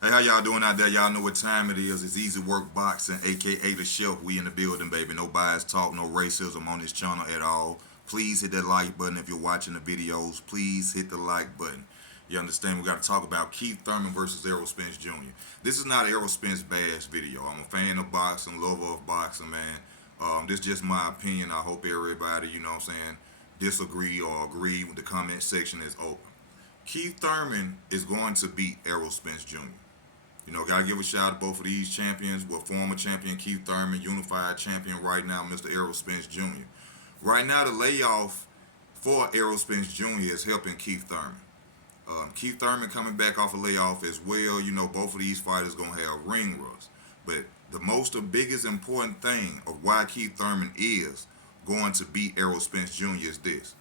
Hey, how y'all doing out there? Y'all know what time it is. It's Easy Work Boxing, aka The Shelf. We in the building, baby. No bias talk, no racism on this channel at all. Please hit that like button if you're watching the videos. Please hit the like button. You understand? We got to talk about Keith Thurman versus Errol Spence Jr. This is not an Errol Spence bash video. I'm a fan of boxing, lover of boxing, man. This is just my opinion. I hope everybody, you know what I'm saying, disagree or agree. The comment section is open. Keith Thurman is going to beat Errol Spence Jr. You know, gotta give a shout out to both of these champions. Well, former champion Keith Thurman, unified champion right now, Mr. Errol Spence Jr. Right now, the layoff for Errol Spence Jr. is helping Keith Thurman. Keith Thurman coming back off a layoff as well. You know, both of these fighters gonna have ring rust. But the biggest important thing of why Keith Thurman is going to beat Errol Spence Jr. is this: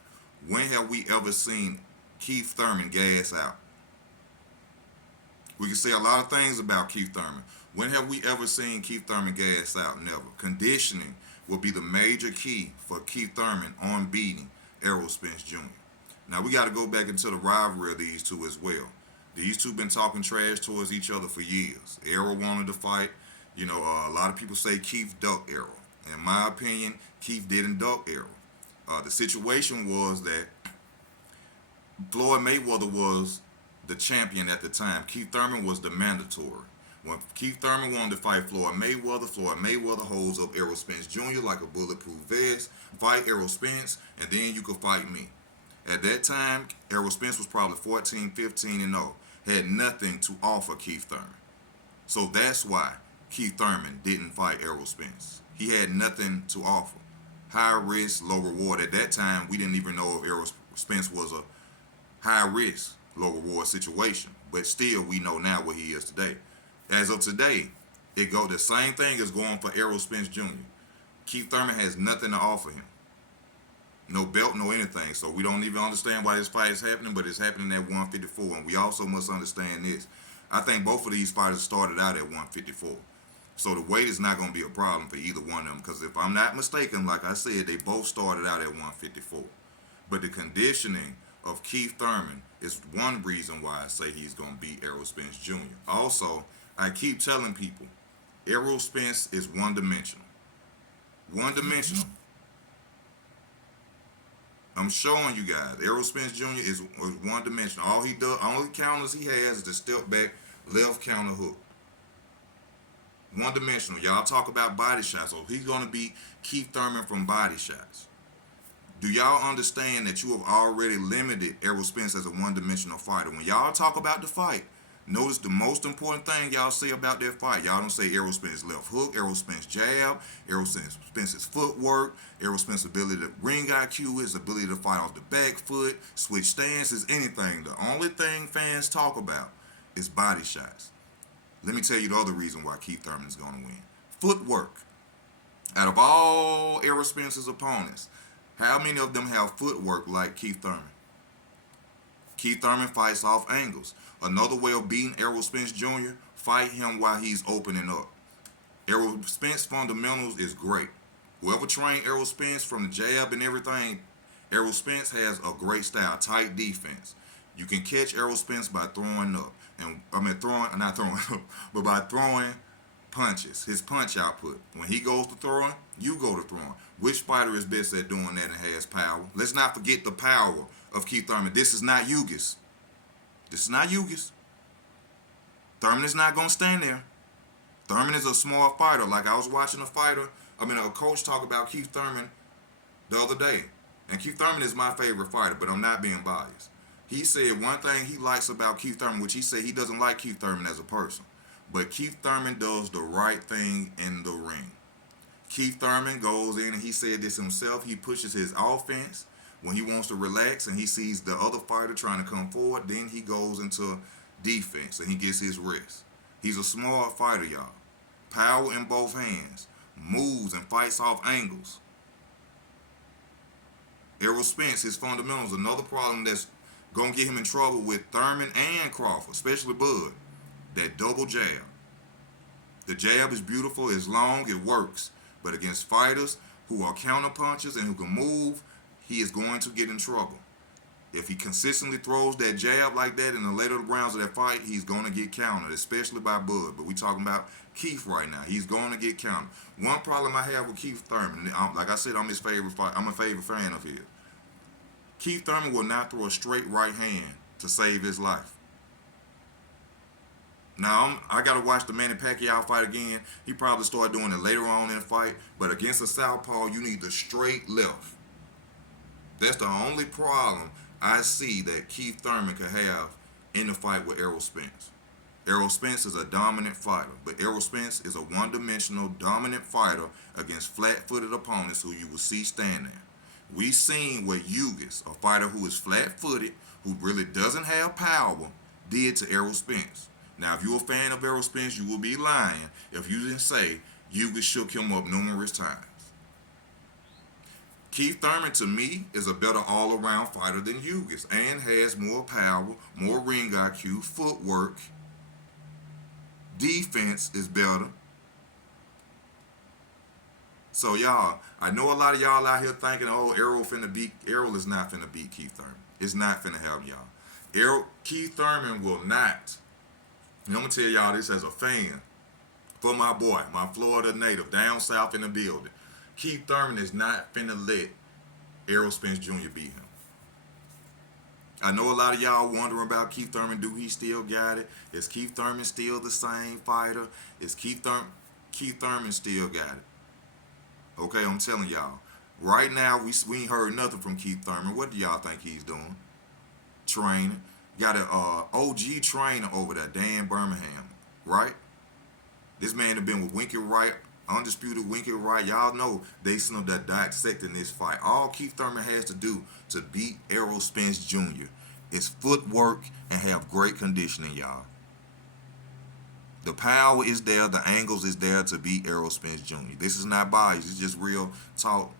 when have we ever seen Keith Thurman gas out? We can say a lot of things about Keith Thurman. When have we ever seen Keith Thurman gas out? Never. Conditioning will be the major key for Keith Thurman on beating Errol Spence Jr. Now we got to go back into the rivalry of these two as well. These two been talking trash towards each other for years. Errol wanted to fight. You know, a lot of people say Keith ducked Errol. In my opinion, Keith didn't duck Errol. The situation was that Floyd Mayweather was the champion at the time. Keith Thurman was the mandatory. When Keith Thurman wanted to fight Floyd Mayweather holds up Errol Spence Jr. like a bulletproof vest. Fight Errol Spence, and then you could fight me. At that time, Errol Spence was probably 14, 15, and 0. Had nothing to offer Keith Thurman. So that's why Keith Thurman didn't fight Errol Spence. He had nothing to offer. High risk, low reward. At that time, we didn't even know if Errol Spence was a high risk, low reward situation. But still, we know now what he is today. As of today, the same thing is going for Errol Spence Jr. Keith Thurman has nothing to offer him. No belt, no anything. So we don't even understand why this fight is happening, but it's happening at 154. And we also must understand this. I think both of these fighters started out at 154. So the weight is not going to be a problem for either one of them. Because if I'm not mistaken, like I said, they both started out at 154. But the conditioning of Keith Thurman is one reason why I say he's going to beat Errol Spence Jr. Also, I keep telling people, Errol Spence is one-dimensional. One-dimensional. I'm showing you guys, Errol Spence Jr. is one-dimensional. Only counters he has is the step back left counter hook. One-dimensional. Y'all talk about body shots, so he's going to beat Keith Thurman from body shots. Do y'all understand that you have already limited Errol Spence as a one-dimensional fighter? When y'all talk about the fight, notice the most important thing y'all say about that fight. Y'all don't say Errol Spence left hook, Errol Spence jab, Errol Spence's footwork, Errol Spence's ability to ring IQ, his ability to fight off the back foot, switch stances, anything. The only thing fans talk about is body shots. Let me tell you the other reason why Keith Thurman is going to win. Footwork. Out of all Errol Spence's opponents, how many of them have footwork like Keith Thurman? Keith Thurman fights off angles. Another way of beating Errol Spence Jr., fight him while he's opening up. Errol Spence fundamentals is great. Whoever trained Errol Spence from the jab and everything, Errol Spence has a great style, tight defense. You can catch Errol Spence by throwing up. But by throwing punches, his punch output. When he goes to throwing, you go to throwing. Which fighter is best at doing that and has power? Let's not forget the power of Keith Thurman. This is not Ugis. This is not Ugis. Thurman is not going to stand there. Thurman is a smart fighter. Like I was watching a coach talk about Keith Thurman the other day. And Keith Thurman is my favorite fighter, but I'm not being biased. He said one thing he likes about Keith Thurman, which he said he doesn't like Keith Thurman as a person. But Keith Thurman does the right thing in the ring. Keith Thurman goes in, and he said this himself, he pushes his offense when he wants to relax and he sees the other fighter trying to come forward, then he goes into defense and he gets his rest. He's a smart fighter, y'all. Power in both hands. Moves and fights off angles. Errol Spence, his fundamentals, another problem that's going to get him in trouble with Thurman and Crawford, especially Bud. That double jab. The jab is beautiful, it's long, it works. But against fighters who are counter punchers and who can move, he is going to get in trouble. If he consistently throws that jab like that in the later rounds of that fight, he's going to get countered, especially by Bud. But we talking about Keith right now. He's going to get countered. One problem I have with Keith Thurman, like I said, I'm his favorite fight. I'm a favorite fan of his. Keith Thurman will not throw a straight right hand to save his life. Now, I got to watch the Manny Pacquiao fight again. He probably started doing it later on in the fight. But against a southpaw, you need the straight left. That's the only problem I see that Keith Thurman could have in the fight with Errol Spence. Errol Spence is a dominant fighter, but Errol Spence is a one-dimensional dominant fighter against flat-footed opponents who you will see stand there. We've seen what Ugis, a fighter who is flat-footed, who really doesn't have power, did to Errol Spence. Now, if you're a fan of Errol Spence, you will be lying if you didn't say Ugis shook him up numerous times. Keith Thurman, to me, is a better all-around fighter than Ugis and has more power, more ring IQ, footwork, defense is better. So, y'all, I know a lot of y'all out here thinking, oh, Errol is not finna beat Keith Thurman. It's not finna help y'all. Keith Thurman will not. And I'm going to tell y'all this as a fan for my boy, my Florida native, down south in the building. Keith Thurman is not finna let Errol Spence Jr. beat him. I know a lot of y'all wondering about Keith Thurman. Do he still got it? Is Keith Thurman still the same fighter? Is Keith Thurman still got it? Okay, I'm telling y'all. Right now, we ain't heard nothing from Keith Thurman. What do y'all think he's doing? Training. Got an OG trainer over there, Dan Birmingham, right? This man have been with Winky Wright, undisputed Winky Wright. Y'all know they sent him that dissecting this fight. All Keith Thurman has to do to beat Errol Spence Jr. is footwork and have great conditioning, y'all. The power is there, the angles is there to beat Errol Spence Jr. This is not bias, it's just real talk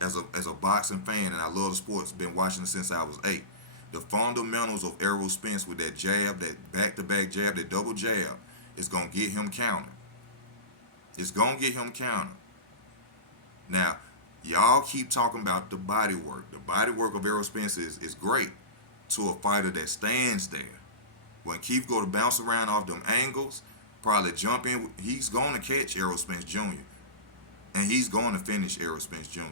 as a boxing fan, and I love the sports, been watching it since I was 8. The fundamentals of Errol Spence with that jab, that back-to-back jab, that double jab, is going to get him countered. It's going to get him countered. Now, y'all keep talking about the body work. The body work of Errol Spence is great to a fighter that stands there. When Keith go to bounce around off them angles, probably jump in, he's going to catch Errol Spence Jr. And he's going to finish Errol Spence Jr.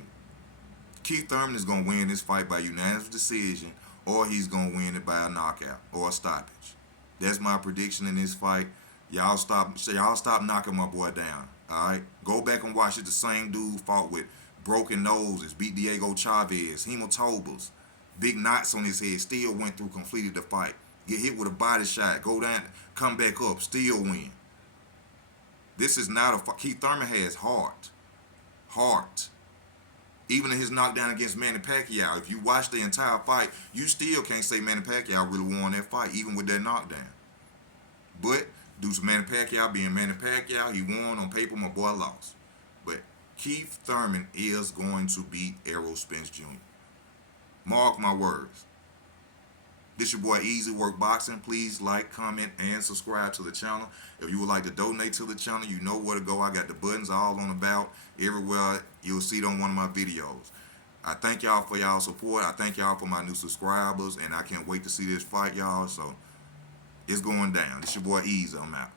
Keith Thurman is going to win this fight by unanimous decision, or he's going to win it by a knockout or a stoppage. That's my prediction in this fight. Y'all stop knocking my boy down, all right? Go back and watch it. The same dude fought with broken noses, beat Diego Chavez, hematobas, big knots on his head, still went through, completed the fight. Get hit with a body shot, go down, come back up, still win. This is not a fight. Keith Thurman has heart. Heart. Even in his knockdown against Manny Pacquiao, if you watch the entire fight, you still can't say Manny Pacquiao really won that fight, even with that knockdown. But due to Manny Pacquiao being Manny Pacquiao, he won. On paper, my boy lost. But Keith Thurman is going to beat Errol Spence Jr. Mark my words. This your boy Easy Work Boxing. Please like, comment, and subscribe to the channel. If you would like to donate to the channel, you know where to go. I got the buttons all on about everywhere. You'll see it on one of my videos. I thank y'all for y'all support. I thank y'all for my new subscribers, and I can't wait to see this fight, y'all. So it's going down. This your boy Easy. I'm out.